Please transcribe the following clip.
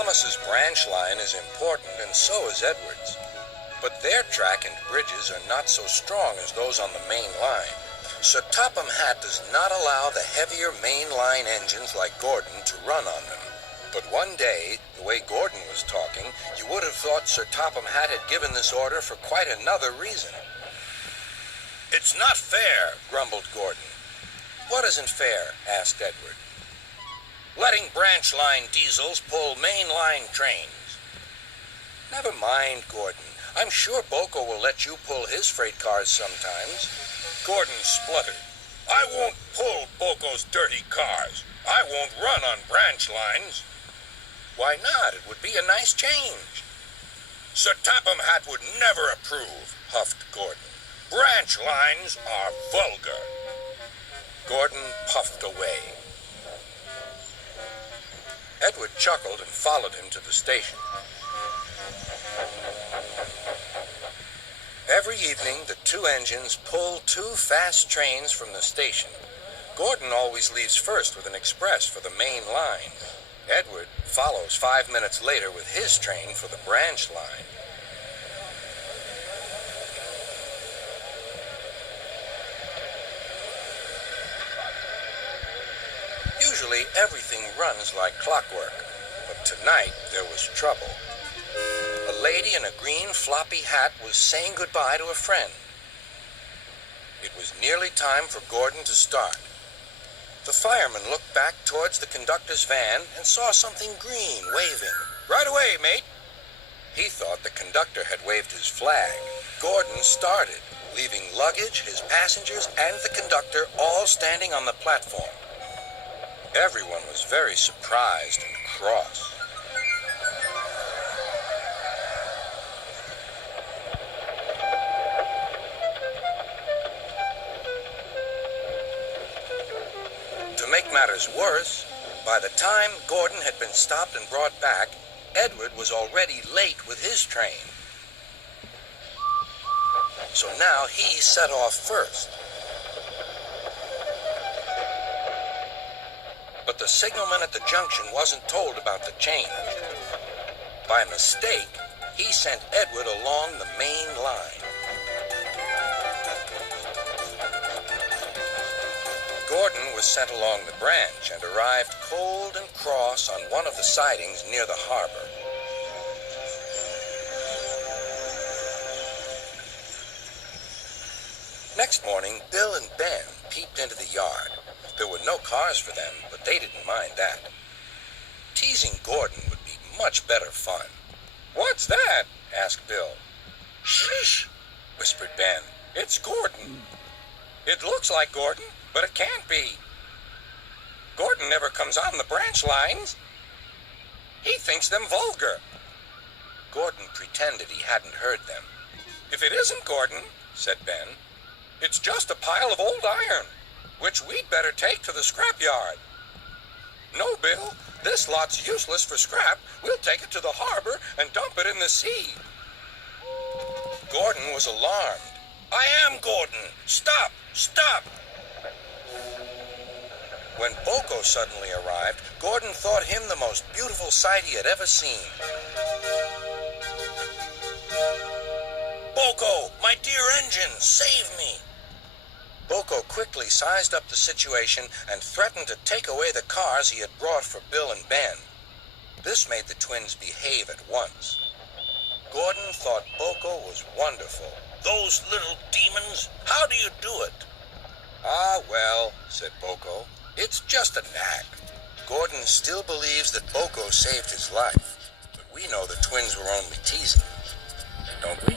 Thomas's branch line is important, and so is Edward's. But their track and bridges are not so strong as those on the main line. Sir Topham Hatt does not allow the heavier main line engines like Gordon to run on them. But one day, the way Gordon was talking, you would have thought Sir Topham Hatt had given this order for quite another reason. "It's not fair," grumbled Gordon. "What isn't fair?" asked Edward. "Letting branch line diesels pull main line trains." "Never mind, Gordon. I'm sure Boko will let you pull his freight cars sometimes." Gordon spluttered. "I won't pull Boko's dirty cars. I won't run on branch lines." "Why not? It would be a nice change." "Sir Topham Hatt would never approve," huffed Gordon. "Branch lines are vulgar." Gordon puffed away. Edward chuckled and followed him to the station. Every evening, the two engines pull two fast trains from the station. Gordon always leaves first with an express for the main line. Edward follows 5 minutes later with his train for the branch line. Usually, everything runs like clockwork, but tonight there was trouble. A lady in a green floppy hat was saying goodbye to a friend. It was nearly time for Gordon to start. The fireman looked back towards the conductor's van and saw something green waving. "Right away, mate." He thought the conductor had waved his flag. Gordon started, leaving luggage, his passengers, and the conductor all standing on the platform. Everyone was very surprised and cross. To make matters worse, by the time Gordon had been stopped and brought back, Edward was already late with his train. So now he set off first. But the signalman at the junction wasn't told about the change. By mistake, he sent Edward along the main line. Gordon was sent along the branch and arrived cold and cross on one of the sidings near the harbor. Next morning, Bill and Ben peeped into the yard. There were no cars for them, but they didn't mind that. Teasing Gordon would be much better fun. "What's that?" asked Bill. "Shh," whispered Ben. "It's Gordon." "It looks like Gordon, but it can't be. Gordon never comes on the branch lines. He thinks them vulgar." Gordon pretended he hadn't heard them. "If it isn't Gordon," said Ben, "it's just a pile of old iron, which we'd better take to the scrapyard." "No, Bill, this lot's useless for scrap. We'll take it to the harbor and dump it in the sea." Gordon was alarmed. "I am Gordon. Stop! Stop!" When Boko suddenly arrived, Gordon thought him the most beautiful sight he had ever seen. "Boko, my dear engine, save me!" Boko quickly sized up the situation and threatened to take away the cars he had brought for Bill and Ben. This made the twins behave at once. Gordon thought Boko was wonderful. "Those little demons, how do you do it?" "Ah, well," said Boko, "it's just a knack." Gordon still believes that Boko saved his life, but we know the twins were only teasing, don't we?